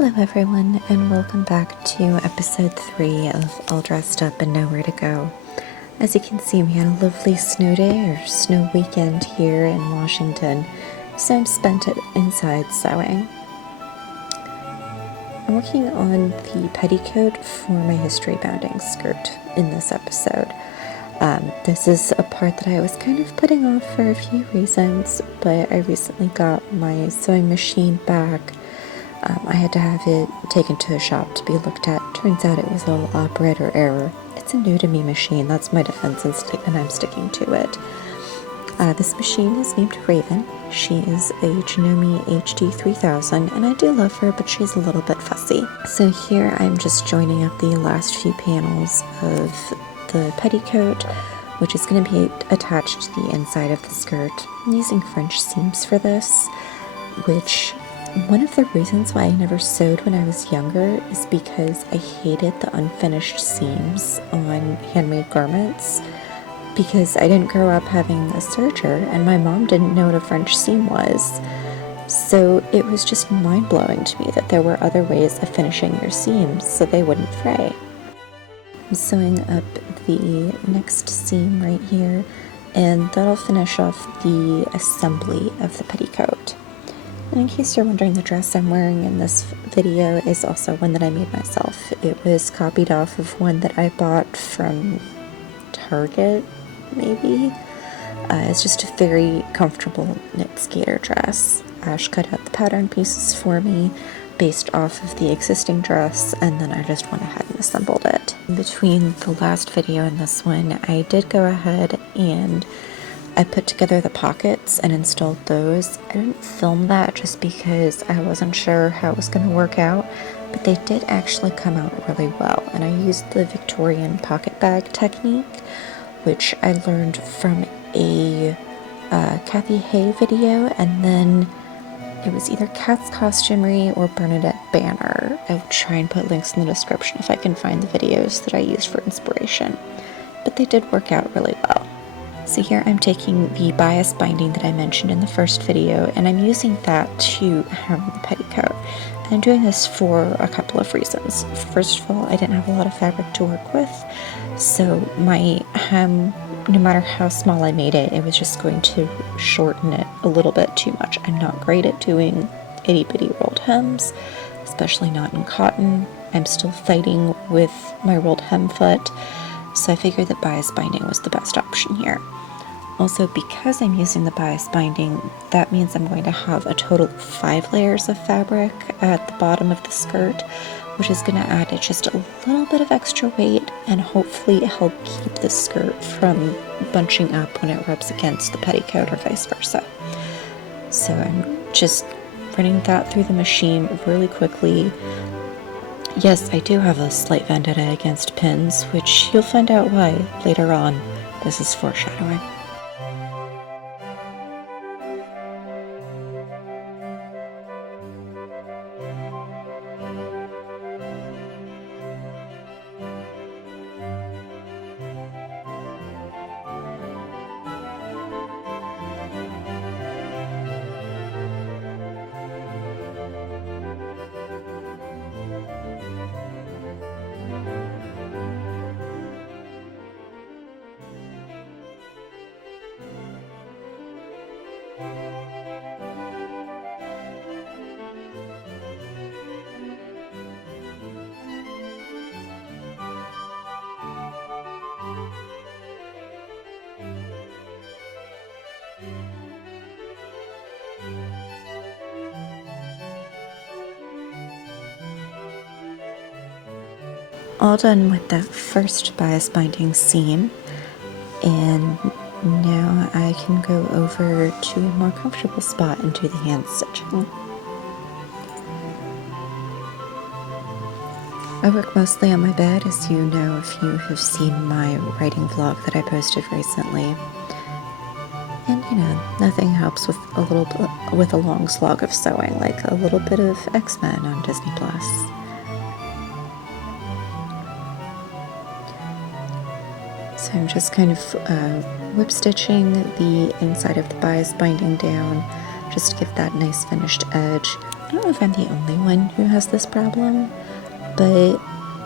Hello everyone, and welcome back to episode 3 of All Dressed Up and Nowhere to Go. As you can see, we had a lovely snow day or snow weekend here in Washington, so I'm spent it inside sewing. I'm working on the petticoat for my history bounding skirt in this episode. This is a part that I was kind of putting off for a few reasons, but I recently got my sewing machine back. I had to have it taken to a shop to be looked at. Turns out it was all operator error. It's a new to me machine, that's my defense, and I'm sticking to it. This machine is named Raven. She is a Janome HD 3000, and I do love her, but she's a little bit fussy. So here I'm just joining up the last few panels of the petticoat, which is going to be attached to the inside of the skirt. I'm using French seams for this, which one of the reasons why I never sewed when I was younger is because I hated the unfinished seams on handmade garments, because I didn't grow up having a serger and my mom didn't know what a French seam was. So it was just mind-blowing to me that there were other ways of finishing your seams so they wouldn't fray. I'm sewing up the next seam right here, and that'll finish off the assembly of the petticoat. And in case you're wondering, the dress I'm wearing in this video is also one that I made myself. It was copied off of one that I bought from Target, maybe. It's just a very comfortable knit skater dress. Ash cut out the pattern pieces for me based off of the existing dress, and then I just went ahead and assembled it. In between the last video and this one, I did go ahead and I put together the pockets and installed those. I didn't film that just because I wasn't sure how it was going to work out, but they did actually come out really well. And I used the Victorian pocket bag technique, which I learned from a Kathy Hay video, and then it was either Kat's Costumery or Bernadette Banner. I'll try and put links in the description if I can find the videos that I used for inspiration. But they did work out really well. So here I'm taking the bias binding that I mentioned in the first video, and I'm using that to hem the petticoat. And I'm doing this for a couple of reasons. First of all, I didn't have a lot of fabric to work with, so my hem, no matter how small I made it, it was just going to shorten it a little bit too much. I'm not great at doing itty-bitty rolled hems, especially not in cotton. I'm still fighting with my rolled hem foot, so I figured that bias binding was the best option here. Also, because I'm using the bias binding, that means I'm going to have a total of 5 layers of fabric at the bottom of the skirt, which is going to add just a little bit of extra weight and hopefully help keep the skirt from bunching up when it rubs against the petticoat or vice versa. So I'm just running that through the machine really quickly. Yes, I do have a slight vendetta against pins, which you'll find out why later on. This is foreshadowing. All done with that first bias binding seam, and now I can go over to a more comfortable spot and do the hand stitching. I work mostly on my bed, as you know if you have seen my writing vlog that I posted recently. And you know, nothing helps with a long slog of sewing, like a little bit of X-Men on Disney Plus. So I'm just kind of whip stitching the inside of the bias binding down, just to give that nice finished edge. I don't know if I'm the only one who has this problem, but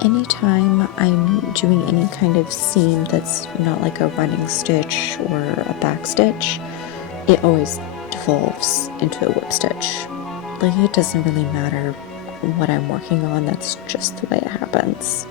anytime I'm doing any kind of seam that's not like a running stitch or a back stitch, it always devolves into a whip stitch. Like, it doesn't really matter what I'm working on, that's just the way it happens.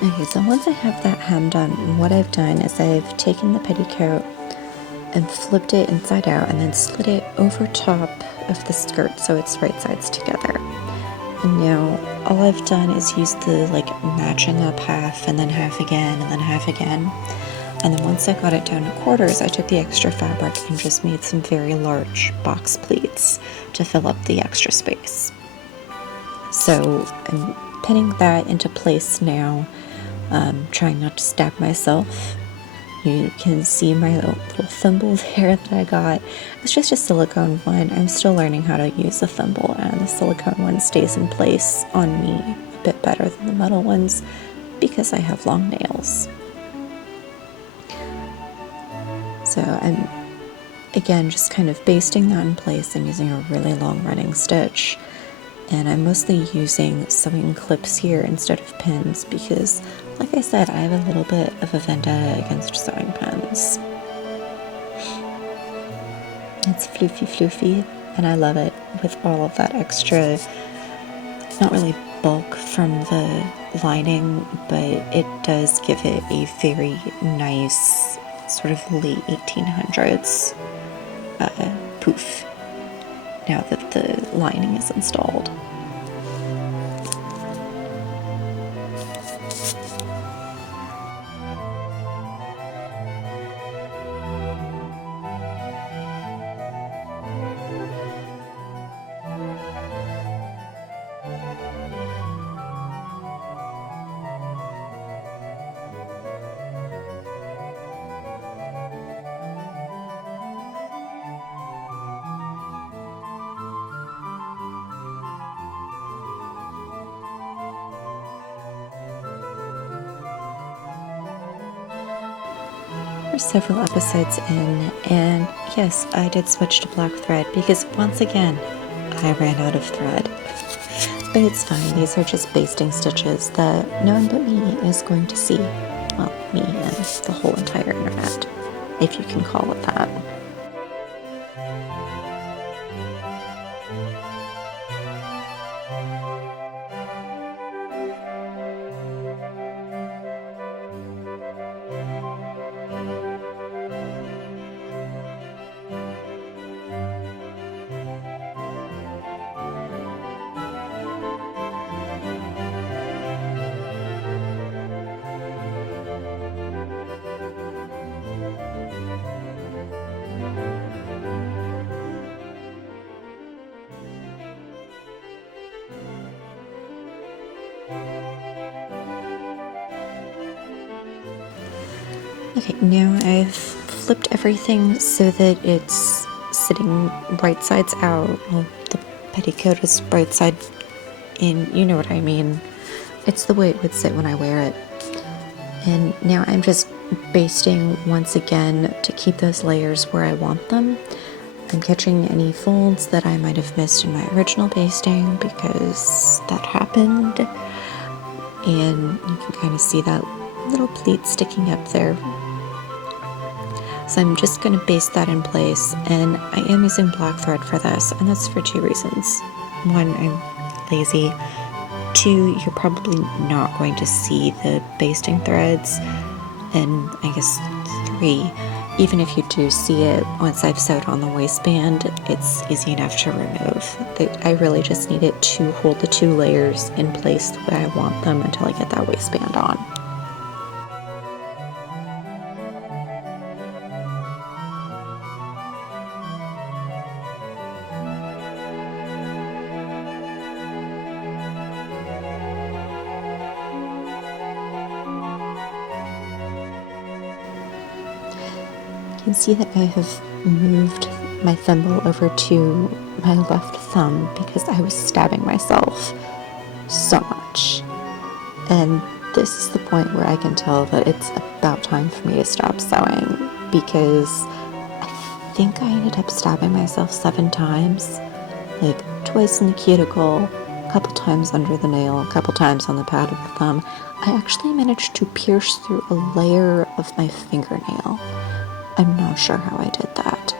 Okay, so once I have that hem done, what I've done is I've taken the petticoat and flipped it inside out and then slid it over top of the skirt so it's right sides together. And now all I've done is use the matching up half and then half again and then half again. And then once I got it down to quarters, I took the extra fabric and just made some very large box pleats to fill up the extra space. So I'm pinning that into place now, trying not to stab myself. You can see my little thimble there that I got. It's just a silicone one. I'm still learning how to use a thimble, and the silicone one stays in place on me a bit better than the metal ones because I have long nails. So I'm, again, just kind of basting that in place and using a really long running stitch. And I'm mostly using sewing clips here instead of pins because, like I said, I have a little bit of a vendetta against sewing pins. It's floofy, and I love it with all of that extra, not really bulk from the lining, but it does give it a very nice sort of late 1800s poof now that the lining is installed. We're several episodes in, and yes, I did switch to black thread because once again, I ran out of thread. But it's fine, these are just basting stitches that no one but me is going to see. Well, me and the whole entire internet, if you can call it that. Okay, now I've flipped everything so that it's sitting right sides out. Well, the petticoat is right side in, you know what I mean. It's the way it would sit when I wear it. And now I'm just basting once again to keep those layers where I want them. I'm catching any folds that I might have missed in my original basting because that happened. And you can kind of see that little pleat sticking up there. So I'm just going to baste that in place, and I am using black thread for this, and that's for two reasons. One, I'm lazy. Two, you're probably not going to see the basting threads. And I guess three, even if you do see it, once I've sewed on the waistband, it's easy enough to remove. I really just need it to hold the two layers in place the way I want them until I get that waistband on. You can see that I have moved my thimble over to my left thumb because I was stabbing myself so much. And this is the point where I can tell that it's about time for me to stop sewing because I think I ended up stabbing myself 7 times, like twice in the cuticle, a couple times under the nail, a couple times on the pad of the thumb. I actually managed to pierce through a layer of my fingernail. I'm not sure how I did that.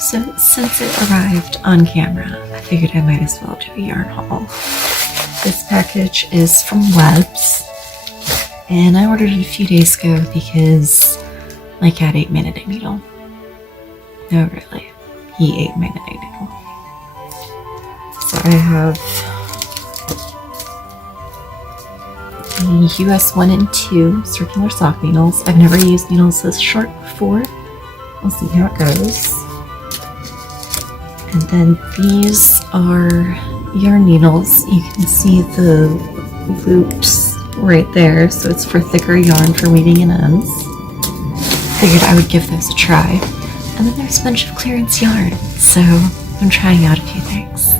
So since it arrived on camera, I figured I might as well do a yarn haul. This package is from Webs, and I ordered it a few days ago because my cat ate my knitting needle. No, really, he ate my knitting needle. So I have the US 1 and 2 circular sock needles. I've never used needles this short before. We'll see how it goes. And then these are yarn needles. You can see the loops right there, so it's for thicker yarn for weaving in ends. Figured I would give those a try. And then there's a bunch of clearance yarn, so I'm trying out a few things.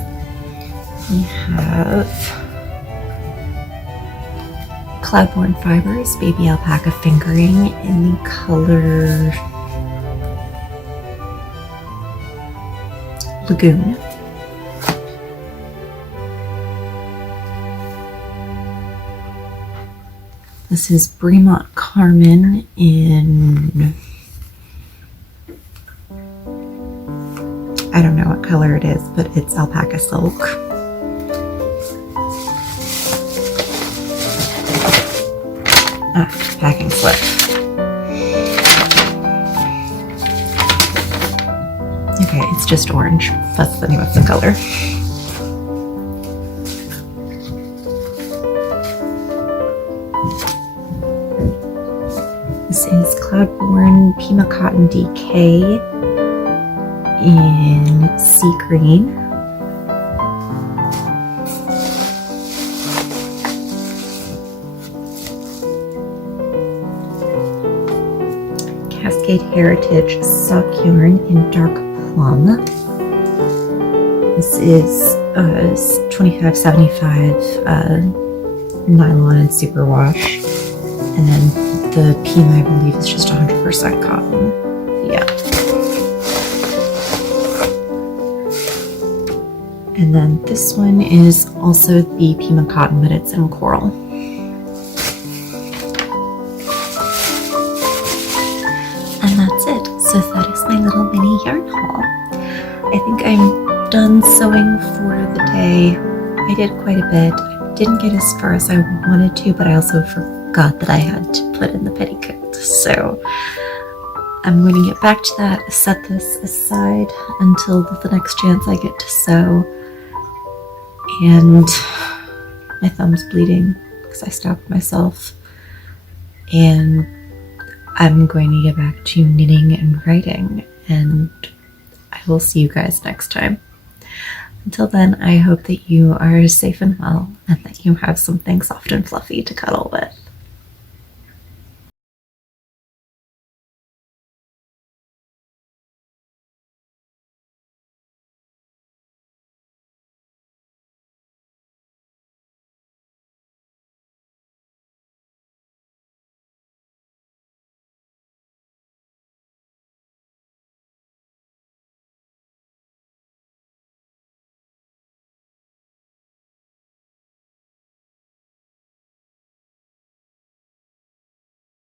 We have Cloudborne Fibers Baby Alpaca Fingering in the color Lagoon. This is Bremont Carmen in, I don't know what color it is, but it's alpaca silk. Packing slip. Okay, it's just orange. That's the name of the color. This is Cloudborne Pima Cotton DK in sea green. Cascade Heritage Sock Yarn in dark plum. This is 2575 nylon and superwash, and then the Pima, I believe, is just 100% cotton. Yeah. And then this one is also the Pima cotton, but it's in coral. And that's it. So that is my little mini yarn haul. I think I'm done sewing for the day. I did quite a bit. I didn't get as far as I wanted to, but I also forgot that I had to put in the petticoat. So I'm going to get back to that, set this aside until the next chance I get to sew. And my thumb's bleeding because I stabbed myself. And I'm going to get back to knitting and writing, and I will see you guys next time. Until then, I hope that you are safe and well, and that you have something soft and fluffy to cuddle with.